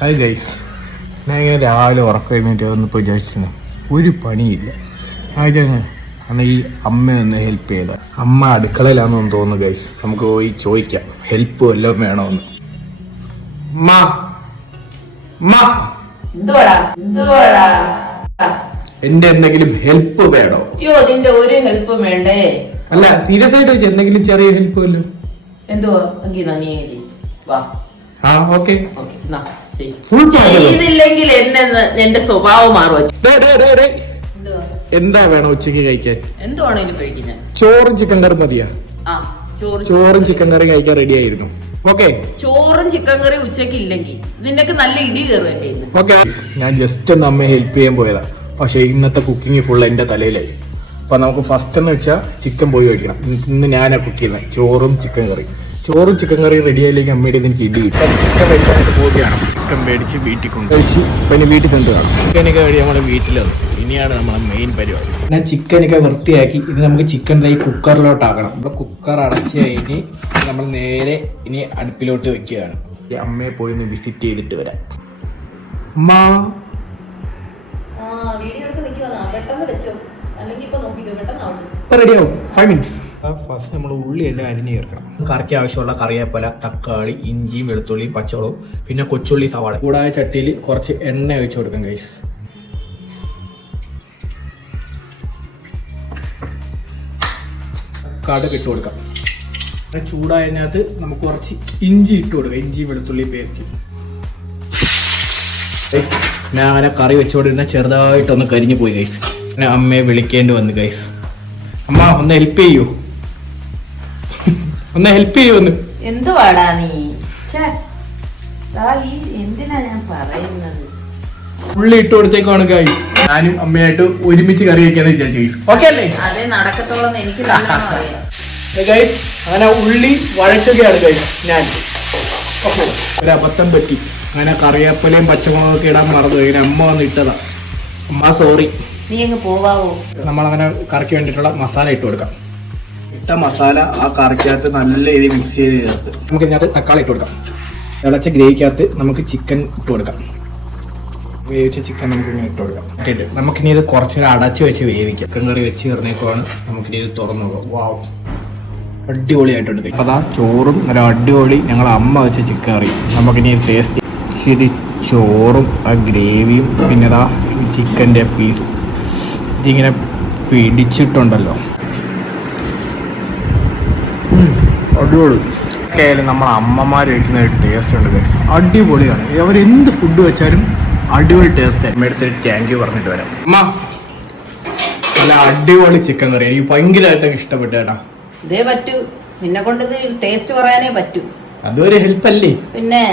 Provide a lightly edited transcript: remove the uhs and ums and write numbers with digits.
Hi guys, ഞാൻ ഇങ്ങനെ രാവിലെ ഉറക്കം എഴുന്നേറ്റ് വന്നപ്പോൾ വിചാരിച്ചു ഒരു പണിയില്ല. അന്ന് ഈ അമ്മ ഒന്ന് ഹെൽപ്പ് ചെയ്ത. അമ്മ അടുക്കളയിലാണെന്ന് തോന്നുന്നു ഗൈസ്. നമുക്ക് പോയി ചോദിക്കാം ഹെൽപ്പ് വല്ലതും വേണമെന്ന്. എന്റെ എന്തെങ്കിലും ഹെൽപ്പ് വേണോ? അയ്യോ, നിന്റെ ഒരു ഹെൽപ്പ് വേണ്ടേ? അല്ല, സീരിയസ് ആയിട്ട് വെച്ച് എന്തെങ്കിലും ചെറിയ ഹെൽപ്പ് വല്ലോ. എന്തുവാ? നീ ചെയ്. വാ. ഓക്കെ. ചെയ്തില്ലെങ്കിൽ എന്റെ സ്വഭാവം മാറുക. എന്താ വേണം ഉച്ചക്ക് കഴിക്കാൻ? എന്തുവാണേലും കഴിക്കാൻ. ചോറും ചിക്കൻ കറി മതിയാ? ചോറും ചിക്കൻ കറി കഴിക്കാൻ റെഡി ആയിരുന്നു. ഓക്കെ, ചോറും ചിക്കൻ കറി ഉച്ചക്ക് ഇല്ലെങ്കിൽ നിനക്ക് നല്ല ഇടി കയറും എന്റെ ഇന്ന്. ഓക്കെ, ഞാൻ ജസ്റ്റ് ഒന്ന് അമ്മയെ ഹെൽപ്പ് ചെയ്യാൻ പോയതാ. പക്ഷെ ഇന്നത്തെ കുക്കിംഗ് ഫുൾ എന്റെ തലയിലായി. അപ്പൊ നമുക്ക് ഫസ്റ്റ് എന്ന് വെച്ചാൽ ചിക്കൻ പോയി കഴിക്കണം. ഇന്ന് ഞാനാ കുക്ക് ചെയ്യുന്നത്. ചോറും ചിക്കൻ കറി റെഡി ആയില്ലെങ്കിൽ അമ്മയുടെ എനിക്ക് ഇടി കിട്ടും. ചിക്കൻ മേടിക്കാനായിട്ട് പോവുകയാണ്. ചിക്കൻ മേടിച്ച് വീട്ടിൽ കൊണ്ടുവച്ച് പിന്നെ വീട്ടിൽ ചെന്ന് കാണും. ചിക്കനൊക്കെ വേണ്ടി നമ്മുടെ വീട്ടിൽ വന്നു. ഇനിയാണ് നമ്മളെ മെയിൻ പരിപാടി. ഞാൻ ചിക്കനൊക്കെ വൃത്തിയാക്കി ഇനി നമുക്ക് ചിക്കൻ ഈ കുക്കറിലോട്ടാക്കണം. ഇവിടെ കുക്കർ അടച്ച് കഴിഞ്ഞ് നമ്മൾ നേരെ ഇനി അടുപ്പിലോട്ട് വെക്കുകയാണ്. അമ്മയെ പോയി ഒന്ന് വിസിറ്റ് ചെയ്തിട്ട് വരാം. റെഡിയാവും. 5 minutes. ഫസ്റ്റ് നമ്മൾ ഉള്ളി എല്ലാം അരിഞ്ഞ് ചേർക്കണം. കറിക്ക് ആവശ്യമുള്ള കറിവേപ്പില, തക്കാളി, ഇഞ്ചിയും വെളുത്തുള്ളിയും പച്ചമുളകും പിന്നെ കൊച്ചുള്ളി, സവാള. കൂടാതെ ചട്ടിയിൽ കുറച്ച് എണ്ണ ഒഴിച്ചു കൊടുക്കാം ഗൈസ്. കടുക് ഇട്ട് കൊടുക്കാം. ചൂടായതിനകത്ത് നമുക്ക് കുറച്ച് ഇഞ്ചി ഇട്ട് കൊടുക്കാം. ഇഞ്ചി വെളുത്തുള്ളി പേസ്റ്റ്. ഞാൻ അങ്ങനെ കറി വെച്ചുകൊണ്ടിരുന്ന ചെറുതായിട്ടൊന്ന് കരിഞ്ഞു പോയി ഗൈസ്. പിന്നെ അമ്മയെ വിളിക്കേണ്ടി വന്നു ഗൈസ്. അമ്മ ഒന്ന് ഹെൽപ്പ് ചെയ്യൂ, ഒന്ന് ഹെൽപ്പ് ചെയ്യുമെന്ന്. എന്തുവാടാ നീ? എന്തിനാ ഞാൻ പറയുന്നത്? ഉള്ളി ഇട്ട് കൊടുത്തേക്കാണ് ഗൈസ്. ഞാനും അമ്മയായിട്ട് ഒരുമിച്ച് കറി വെക്കാന്ന് വിചാരിച്ചു ഗൈസ്. ഓക്കെ അല്ലേ? അതെ, നടക്കത്തോളം എനിക്ക് ഗൈസ്. അങ്ങനെ ഉള്ളി വഴറ്റുകയാണ് ഗൈസ്. ഞാൻ ഒരു അബദ്ധം പറ്റി. അങ്ങനെ കറിവേപ്പിലയും പച്ചമുളകൊക്കെ ഇടാൻ മറന്നു. ഇങ്ങനെ അമ്മ വന്ന് ഇട്ടതാ. അമ്മ സോറി. നീ അങ്ങ് പോവാവോ? നമ്മളങ്ങനെ കറിക്ക് വേണ്ടിയിട്ടുള്ള മസാല ഇട്ട് കൊടുക്കാം. ഇട്ട മസാല ആ കറിക്കകത്ത് നല്ല രീതിയിൽ മിക്സ് ചെയ്ത് ചേർത്ത് നമുക്ക് ഇതിനകത്ത് തക്കാളി ഇട്ട് കൊടുക്കാം. തിളച്ച ഗ്രേവിക്കകത്ത് നമുക്ക് ചിക്കൻ ഇട്ട് കൊടുക്കാം. വേവിച്ച ചിക്കൻ നമുക്ക് ഇങ്ങനെ ഇട്ട് കൊടുക്കാം. നമുക്കിനി ഇത് കുറച്ചൊരു അടച്ചു വെച്ച് വേവിക്കാം. ചിക്കൻ കറി വെച്ച് ചേർന്നേക്കുവാണ്. നമുക്കിനി ഇത് തുറന്നു നോക്കാം. വാവ്, അടിപൊളിയായിട്ടുണ്ട്. അതാ ചോറും ഒരു അടിപൊളി ഞങ്ങളെ അമ്മ വെച്ച ചിക്കൻ കറി. നമുക്കിനി ടേസ്റ്റ് ഇച്ചിരി ചോറും ആ ഗ്രേവിയും പിന്നെ അതാ ചിക്കൻ്റെ പീസ് ഇതിങ്ങനെ പിടിച്ചിട്ടുണ്ടല്ലോ. അടിപൊളി. ഒക്കെ ആയാലും നമ്മളെ അമ്മമാർ വയ്ക്കുന്ന ഒരു ടേസ്റ്റ് ഉണ്ട് ഗൈസ്. അടിപൊളിയാണ്. അവരെന്ത് ഫുഡ് വെച്ചാലും അടിപൊളി ടേസ്റ്റ്. അമ്മ എടുത്തൊരു താങ്ക് യു പറഞ്ഞിട്ട് വരാം. അമ്മ, നല്ല അടിപൊളി ചിക്കൻ കറി. എനിക്ക് ഭയങ്കരമായിട്ട് ഇഷ്ടപ്പെട്ടു കേട്ടാ. ഇതേ പറ്റൂ, നിന്നെ കൊണ്ട് ഇത് ടേസ്റ്റ് പറയാനേ പറ്റൂ. അതൊരു ഹെൽപ്പ് അല്ലേ? പിന്നെ